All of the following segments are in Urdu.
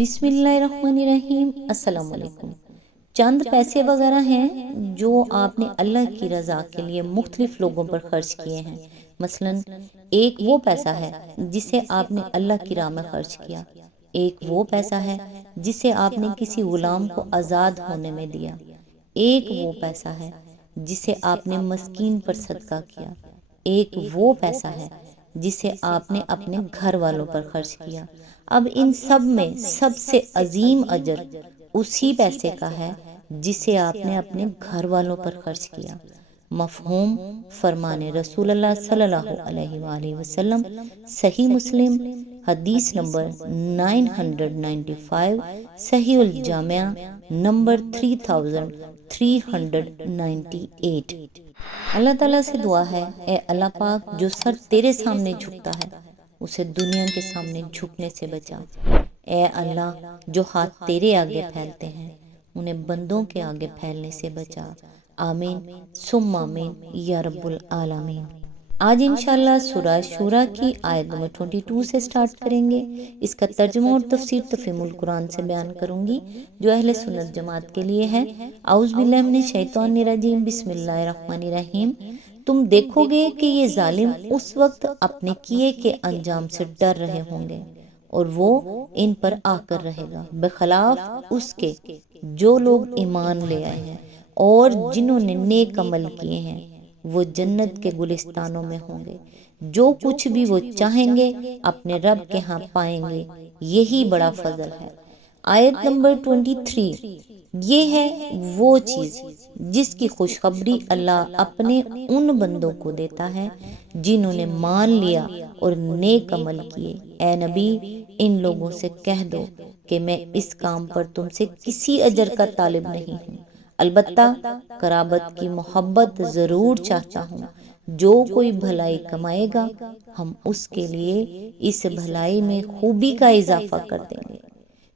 بسم اللہ الرحمن الرحیم۔ السلام علیکم۔ چند پیسے وغیرہ ہیں جو آپ نے اللہ کی رضا کے لیے مختلف لوگوں پر خرچ کیے ہیں۔ مثلا ایک وہ پیسہ ہے جسے آپ نے اللہ کی راہ میں خرچ کیا، ایک وہ پیسہ ہے جسے آپ نے کسی غلام کو آزاد ہونے میں دیا، ایک وہ پیسہ ہے جسے آپ نے مسکین پر صدقہ کیا، ایک وہ پیسہ ہے جسے آپ نے اپنے گھر والوں پر خرچ کیا۔ اب ان سب میں سب سے عظیم اجر اسی پیسے کا ہے جسے آپ نے اپنے گھر والوں پر خرچ کیا۔ مفہوم فرمان رسول اللہ صلی اللہ علیہ وآلہ وسلم، صحیح مسلم حدیث نمبر 995، صحیح الجامع نمبر 3398۔ اللہ تعالیٰ سے دعا ہے، اے اللہ پاک، جو سر تیرے سامنے جھکتا ہے اسے دنیا کے سامنے جھکنے سے بچا۔ اے اللہ، جو ہاتھ تیرے آگے پھیلتے ہیں انہیں بندوں کے آگے پھیلنے سے بچا۔ آمین ثم آمین یا رب العالمین۔ آج انشاءاللہ سورہ شورى کی آیت نمبر 22 سے سٹارٹ کریں گے۔ اس کا ترجمہ اور تفسیر تفہیم القرآن سے بیان کروں گی جو اہل سنت جماعت کے لیے ہے۔ اعوذ باللہ من الشیطان الرجیم، بسم اللہ الرحمن الرحیم۔ تم دیکھو گے کہ یہ ظالم اس وقت اپنے کیے کے انجام سے ڈر رہے ہوں گے اور وہ ان پر آ کر رہے گا، بخلاف اس کے جو لوگ ایمان لے آئے ہیں اور جنہوں نے نیک عمل کیے ہیں، وہ جنت کے گلستانوں میں ہوں گے، جو کچھ بھی وہ چاہیں گے اپنے رب کے ہاں پائیں گے، یہی بڑا فضل ہے۔ آیت نمبر 23، یہ ہے وہ چیز جس کی خوشخبری اللہ اپنے ان بندوں کو دیتا ہے جنہوں نے مان لیا اور نیک عمل کیے۔ اے نبی، ان لوگوں سے کہہ دو کہ میں اس کام پر تم سے کسی اجر کا طالب نہیں ہوں، البتہ قرابت کی محبت ضرور چاہتا ہوں۔ جو کوئی بھلائی کمائے گا ہم اس کے لیے اس بھلائی میں خوبی کا اضافہ کر دیں گے،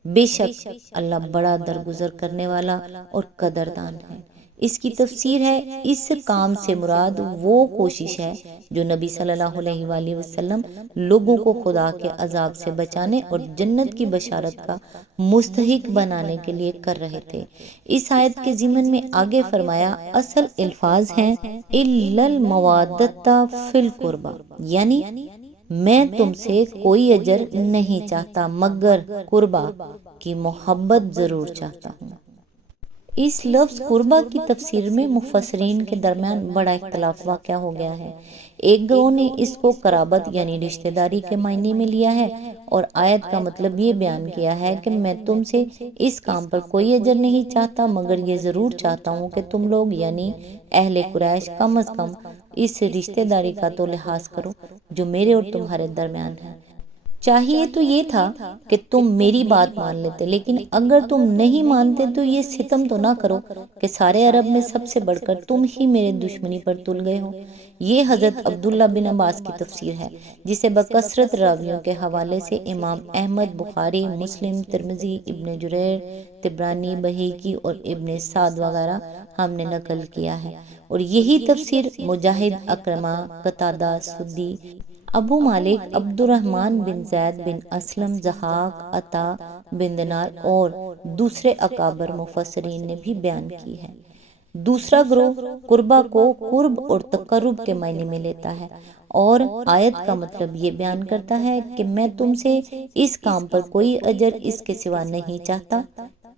بے شک اللہ بڑا درگزر کرنے والا اور قدردان ہے۔ اس کی تفسیر ہے، اس کام سے مراد وہ کوشش ہے جو نبی صلی اللہ علیہ وآلہ وسلم لوگوں کو خدا کے عذاب سے بچانے اور جنت کی بشارت کا مستحق بنانے کے لیے کر رہے تھے۔ اس آیت کے ضمن میں آگے فرمایا، اصل الفاظ ہیں اِلَّا الْمَوَادَّةَ فِي الْقُرْبَى، یعنی میں تم سے کوئی اجر نہیں چاہتا مگر قربا کی محبت ضرور چاہتا ہوں۔ اس لفظ قربا کی تفسیر میں مفسرین کے درمیان بڑا اختلاف واقع ہو گیا ہے۔ ایک گروہ نے اس کو قرابت یعنی رشتہ داری کے معنی میں لیا ہے اور آیت کا مطلب یہ بیان کیا ہے کہ میں تم سے اس کام پر کوئی اجر نہیں چاہتا مگر یہ ضرور چاہتا ہوں کہ تم لوگ یعنی اہل قریش کم از کم اس رشتہ داری کا تو لحاظ کرو جو میرے اور تمہارے درمیان ہے۔ چاہیے تو یہ تھا کہ تم میری بات مان لیتے، لیکن اگر تم نہیں مانتے تو یہ ستم تو نہ کرو کہ سارے عرب میں سب سے بڑھ کر تم ہی میرے دشمنی پر تل گئے ہو۔ یہ حضرت عبداللہ بن عباس کی تفسیر ہے جسے بکثرت راویوں کے حوالے سے امام احمد، بخاری، مسلم، ترمذی، ابن جریر، طبرانی، بہقی اور ابن سعد وغیرہ ہم نے نقل کیا ہے، اور یہی تفسیر مجاہد، اکرمہ، قتادہ، سدی، ابو مالک، عبد الرحمن بن زید بن اسلم، ضحاک، عطا بن دینار اور دوسرے اکابر مفسرین نے بھی بیان کی ہے۔ دوسرا گروہ قربا کو قرب اور تقرب کے معنی میں لیتا ہے اور آیت کا مطلب یہ بیان کرتا ہے کہ میں تم سے اس کام پر کوئی اجر اس کے سوا نہیں چاہتا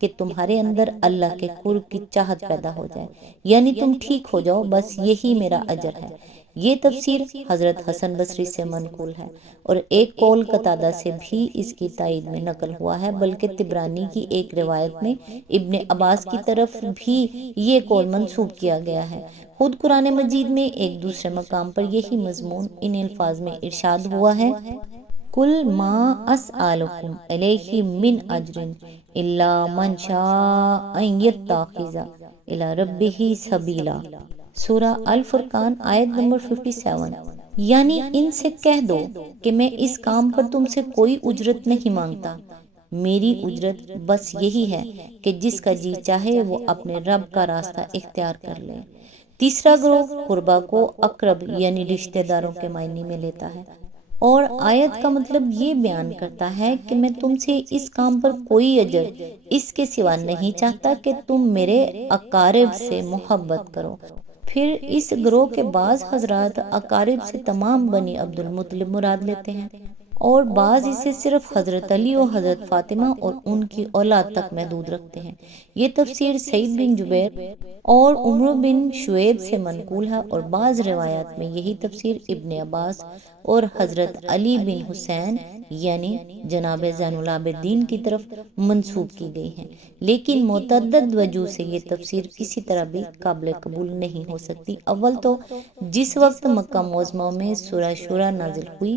کہ تمہارے اندر اللہ کے قرب کی چاہت پیدا ہو جائے، یعنی تم ٹھیک ہو جاؤ، بس یہی میرا اجر ہے۔ یہ تفسیر حضرت حسن بصری سے منقول ہے اور ایک قول قتادہ سے بھی اس کی تائید میں نقل ہوا ہے، بلکہ طبرانی کی ایک روایت میں ابن عباس کی طرف بھی یہ قول منسوب کیا گیا ہے۔ خود قرآن مجید میں ایک دوسرے مقام پر یہی مضمون ان الفاظ میں ارشاد ہوا ہے، قُلْ مَا أَسْأَلُكُمْ عَلَيْهِ مِنْ أَجْرٍ إِلَّا مَنْ شَاءَ أَنْ يَتَّخِذَ إِلَى رَبِّهِ سَبِيلًا۔ سورہ الفرقان آیت نمبر 57۔ یعنی ان سے کہہ دو کہ میں اس کام پر تم سے کوئی اجرت نہیں مانگتا، میری اجرت بس یہی ہے کہ جس کا جی چاہے وہ اپنے رب کا راستہ اختیار کر لے۔ تیسرا گروہ قربا کو اقرب یعنی رشتہ داروں کے معنی میں لیتا ہے اور آیت کا مطلب یہ بیان کرتا ہے کہ میں تم سے اس کام پر کوئی اجر اس کے سوا نہیں چاہتا کہ تم میرے اقارب سے محبت کرو۔ پھر اس گروہ کے بعض حضرات اقارب سے تمام بنی عبد المطلب مراد لیتے ہیں، اور بعض اسے صرف حضرت علی اور حضرت فاطمہ اور ان کی اولاد تک محدود رکھتے ہیں۔ یہ تفسیر سعید بن جبیر اور عمرو بن شعیب سے منقول ہے، اور بعض روایات میں یہی تفسیر ابن عباس اور حضرت علی بن حسین یعنی جناب زین العابدین کی طرف منسوب کی گئی ہیں، لیکن متعدد وجہ سے یہ تفسیر کسی طرح بھی قابل قبول نہیں ہو سکتی۔ اول تو جس وقت مکہ معظمہ میں سورہ شورى نازل ہوئی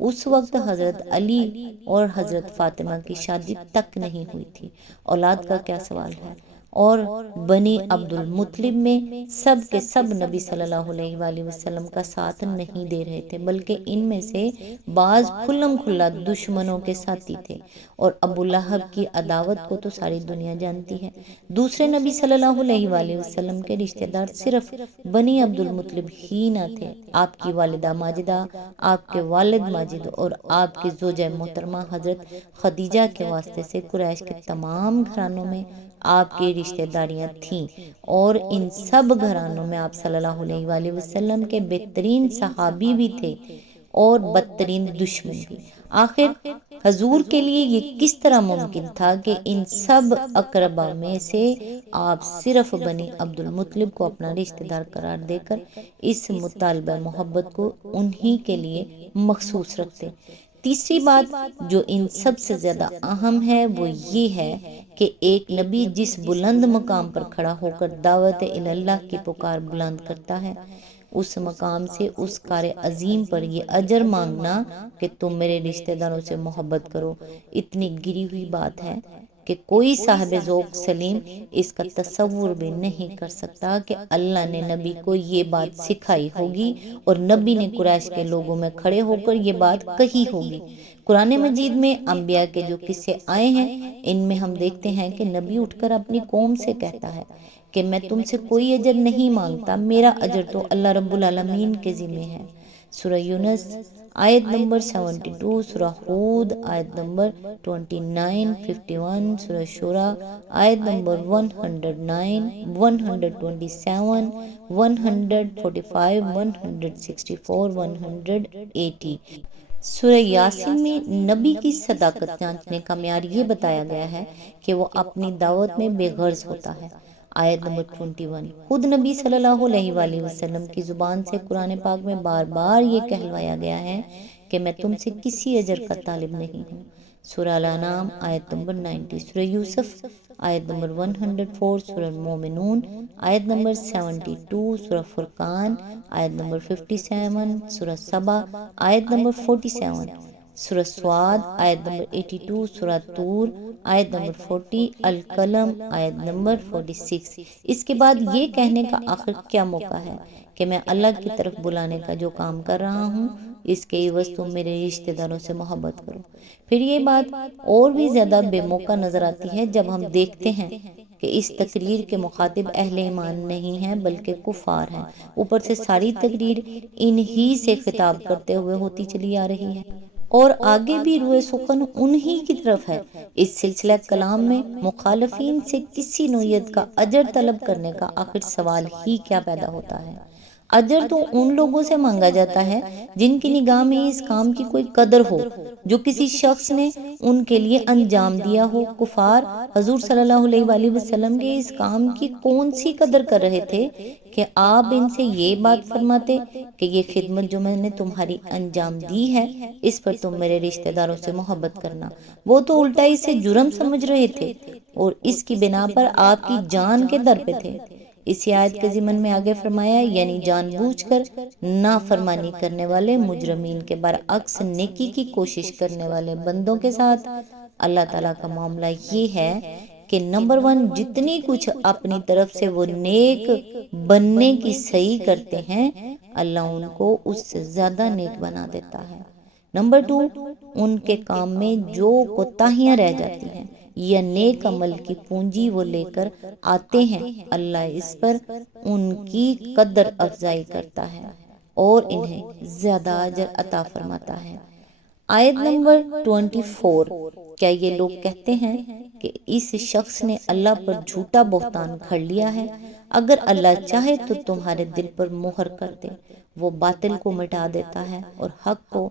اس وقت حضرت علی اور حضرت فاطمہ کی شادی تک نہیں ہوئی تھی، اولاد کا کیا سوال ہے؟ اور بنی عبد المطلب میں سب کے سب نبی صلی اللہ علیہ وآلہ وسلم کا ساتھ نہیں دے رہے تھے، بلکہ ان میں سے بعض کھلم کھلا دشمنوں کے ساتھی تھے، اور ابو لہب کی عداوت کو تو ساری دنیا جانتی ہے۔ دوسرے نبی صلی اللہ علیہ وآلہ وسلم کے رشتہ دار صرف بنی عبد المطلب ہی نہ تھے، آپ کی والدہ ماجدہ، آپ کے والد ماجد اور آپ کی زوجہ محترمہ حضرت خدیجہ کے واسطے سے قریش کے تمام گھرانوں میں آپ کی رشتہ داریاں تھیں، اور ان سب گھرانوں میں آپ صلی اللہ علیہ وآلہ وسلم کے بہترین صحابی بھی تھے اور بدترین دشمن بھی۔ آخر حضور کے لیے یہ کس طرح ممکن تھا کہ ان سب اقربا میں سے آپ صرف بنی عبد المطلب کو اپنا رشتہ دار قرار دے کر اس مطالبہ محبت کو انہی کے لیے مخصوص رکھتے؟ تیسری بات جو ان سب سے زیادہ اہم ہے وہ یہ ہے کہ ایک نبی جس بلند مقام پر کھڑا ہو کر دعوت اللہ کی پکار بلند کرتا ہے، اس مقام سے اس کار عظیم پر یہ اجر مانگنا کہ تم میرے رشتہ داروں سے محبت کرو، اتنی گری ہوئی بات ہے کہ کوئی صاحب ذوق سلیم اس کا تصور بھی نہیں کر سکتا کہ اللہ نے نبی کو یہ بات سکھائی ہوگی اور نبی نے قریش کے لوگوں میں کھڑے ہو کر یہ بات کہی ہوگی۔ قرآن مجید میں انبیاء کے جو قصے آئے ہیں ان میں ہم دیکھتے ہیں کہ نبی اٹھ کر اپنی قوم سے کہتا ہے کہ میں تم سے کوئی اجر نہیں مانگتا، میرا اجر تو اللہ رب العالمین کے ذمہ ہے۔ سورہ یونس آیت نمبر 72، سورہ ہود آیت نمبر 29، 51، سورہ شورى آیت نمبر 109، 127، 145، 164، 180۔ سورہ یاسین میں نبی کی صداقت جانچنے کا معیار یہ بتایا گیا ہے کہ وہ اپنی دعوت میں بے غرض ہوتا ہے۔ آیت نمبر 21، خود نبی صلی اللہ علیہ وآلہ وسلم کی زبان سے قرآن پاک میں بار بار یہ کہلوایا گیا ہے کہ میں تم سے کسی اجر کا طالب نہیں ہوں۔ سورہ الانعام آیت نمبر 90، سورہ یوسف آیت نمبر 104، سورہ المومنون آیت نمبر 72، سورہ فرقان آیت نمبر 57، سورہ سبا آیت نمبر 47، سورہ سواد آیت نمبر 82، سورہ طور آیت نمبر 40، القلم آیت نمبر 46۔ اس کے بعد یہ کہنے کا آخر کیا موقع ہے کہ میں اللہ کی طرف بلانے کا جو کام کر رہا ہوں اس کے عوض تم میرے رشتہ داروں سے محبت کرو؟ پھر یہ بات اور بھی زیادہ بے موقع نظر آتی ہے جب ہم دیکھتے ہیں کہ اس تقریر کے مخاطب اہل ایمان نہیں ہیں بلکہ کفار ہیں، اوپر سے ساری تقریر انہی سے خطاب کرتے ہوئے ہوتی چلی آ رہی ہے، اور آگے بھی روئے سخن انہی کی طرف ہے۔ اس سلسلہ کلام میں مخالفین سے کسی نوعیت کا اجر طلب کرنے کا آخر سوال ہی کیا پیدا ہوتا ہے؟ اجر تو ان لوگوں سے مانگا جاتا ہے جن کی نگاہ میں اس کام کی کوئی قدر ہو جو کسی شخص نے ان کے لیے انجام دیا ہو۔ کفار حضور صلی اللہ علیہ وآلہ وسلم کے اس کام کی کون سی قدر کر رہے تھے کہ آپ ان سے یہ بات فرماتے کہ یہ خدمت جو میں نے تمہاری انجام دی ہے اس پر تم میرے رشتہ داروں سے محبت کرنا؟ وہ تو الٹا اسے جرم سمجھ رہے تھے اور اس کی بنا پر آپ کی جان کے در پہ تھے۔ اسی آیت کے ضمن میں آگے فرمایا یعنی جان بوجھ کر نافرمانی کرنے والے مجرمین کے برعکس نیکی کی کوشش کرنے والے بندوں کے ساتھ اللہ تعالیٰ کا معاملہ یہ ہے کہ نمبر 1 جتنی کچھ اپنی طرف سے وہ نیک بننے کی سعی کرتے ہیں اللہ ان کو اس سے زیادہ نیک بنا دیتا ہے۔ نمبر 2 ان کے کام میں جو کوتاہیاں رہ جاتی ہیں یا نیک عمل کی پونجی وہ لے کر آتے ہیں اللہ اس پر ان کی قدر افزائی کرتا ہے اور انہیں زیادہ اجر عطا فرماتا ہے۔ آیت نمبر 24، کیا یہ لوگ کہتے ہیں کہ اس شخص نے اللہ پر جھوٹا بہتان کھڑ لیا ہے؟ اگر اللہ چاہے تو تمہارے دل پر مہر کر دے، وہ باطل کو مٹا دیتا ہے اور حق کو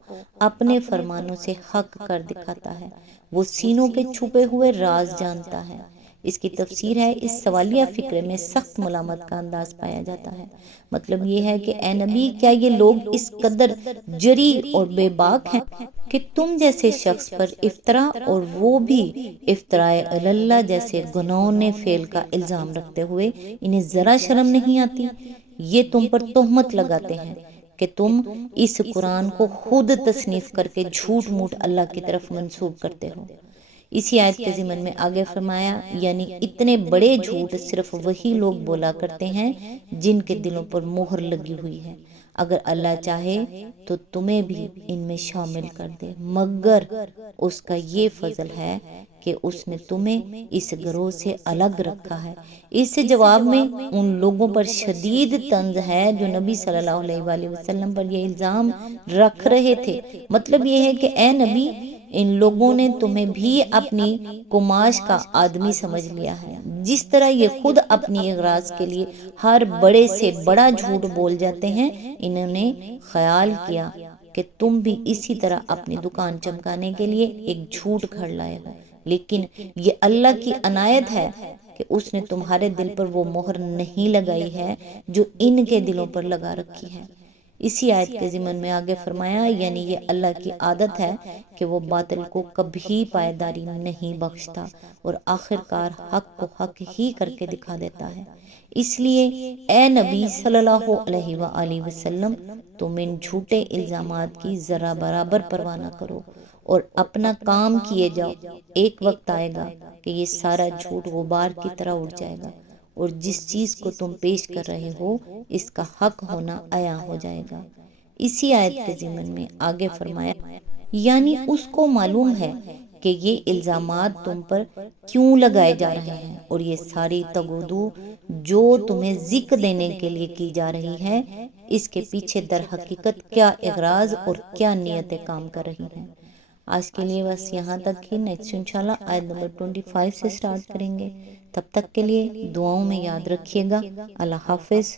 اپنے فرمانوں سے حق کر دکھاتا ہے، وہ سینوں کے چھپے ہوئے راز جانتا ہے۔ اس کی تفسیر ہے، اس سوالیہ فکرے میں سخت ملامت کا انداز پایا جاتا ہے۔ مطلب یہ ہے کہ اے نبی، کیا یہ لوگ اس قدر جری اور بے باک ہیں کہ تم جیسے شخص پر افطرا اور وہ بھی افطرائے اللہ جیسے گناہوں فعل کا الزام رکھتے ہوئے انہیں ذرا شرم نہیں آتی؟ یہ تم پر تہمت لگاتے ہیں کہ تم اس قرآن کو خود تصنیف کر کے جھوٹ موٹ اللہ کی طرف منسوب کرتے ہو۔ اسی آیت کے ضمن میں آگے فرمایا، یعنی اتنے بڑے جھوٹ صرف وہی لوگ بولا کرتے ہیں جن کے دلوں پر مہر لگی ہوئی ہے۔ اگر اللہ چاہے تو تمہیں بھی ان میں شامل کر دے، مگر اس کا یہ فضل ہے کہ اس نے تمہیں اس گروہ سے الگ رکھا ہے۔ اس جواب میں ان لوگوں پر شدید طنز ہے جو نبی صلی اللہ علیہ وآلہ وسلم پر یہ الزام رکھ رہے تھے۔ مطلب یہ ہے کہ اے نبی، ان لوگوں نے تمہیں بھی اپنی کماش کا آدمی سمجھ لیا ہے، جس طرح یہ خود اپنی اغراض کے لیے ہر بڑے سے بڑا جھوٹ بول جاتے ہیں۔ انہوں نے خیال کیا کہ تم بھی اسی طرح اپنی دکان چمکانے کے لیے ایک جھوٹ گھڑ لائے ہو، لیکن یہ اللہ کی عنایت ہے کہ اس نے تمہارے دل پر وہ مہر نہیں لگائی ہے جو ان کے دلوں پر لگا رکھی ہے۔ اسی آیت کے ضمن میں آگے فرمایا، یعنی یہ اللہ کی عادت ہے کہ وہ باطل کو کبھی پائیداری نہیں بخشتا اور آخرکار حق کو حق ہی کر کے دکھا دیتا ہے۔ اس لیے اے نبی صلی اللہ علیہ وآلہ وسلم، تم ان جھوٹے الزامات کی ذرا برابر پرواہ نہ کرو اور اپنا کام کیے جاؤ۔ ایک وقت آئے گا کہ یہ سارا جھوٹ غبار کی طرح اڑ جائے گا اور جس چیز کو تم پیش کر رہے ہو اس کا حق ہونا عیاں ہو جائے گا۔ اسی آیت کے ضمن میں آگے فرمایا، یعنی اس کو معلوم ہے کہ یہ الزامات تم پر کیوں لگائے جا رہے ہیں اور یہ ساری تگودو جو تمہیں ذکر دینے کے لیے کی جا رہی ہے، اس کے پیچھے در حقیقت کیا اغراض اور کیا نیتیں کام کر رہی ہیں۔ آج کے لیے بس یہاں تک ہی، نیکسٹ انشاءاللہ آیت نمبر 25 سے سٹارٹ کریں گے۔ تب تک کے لیے دعاؤں میں یاد رکھیے گا۔ اللہ حافظ۔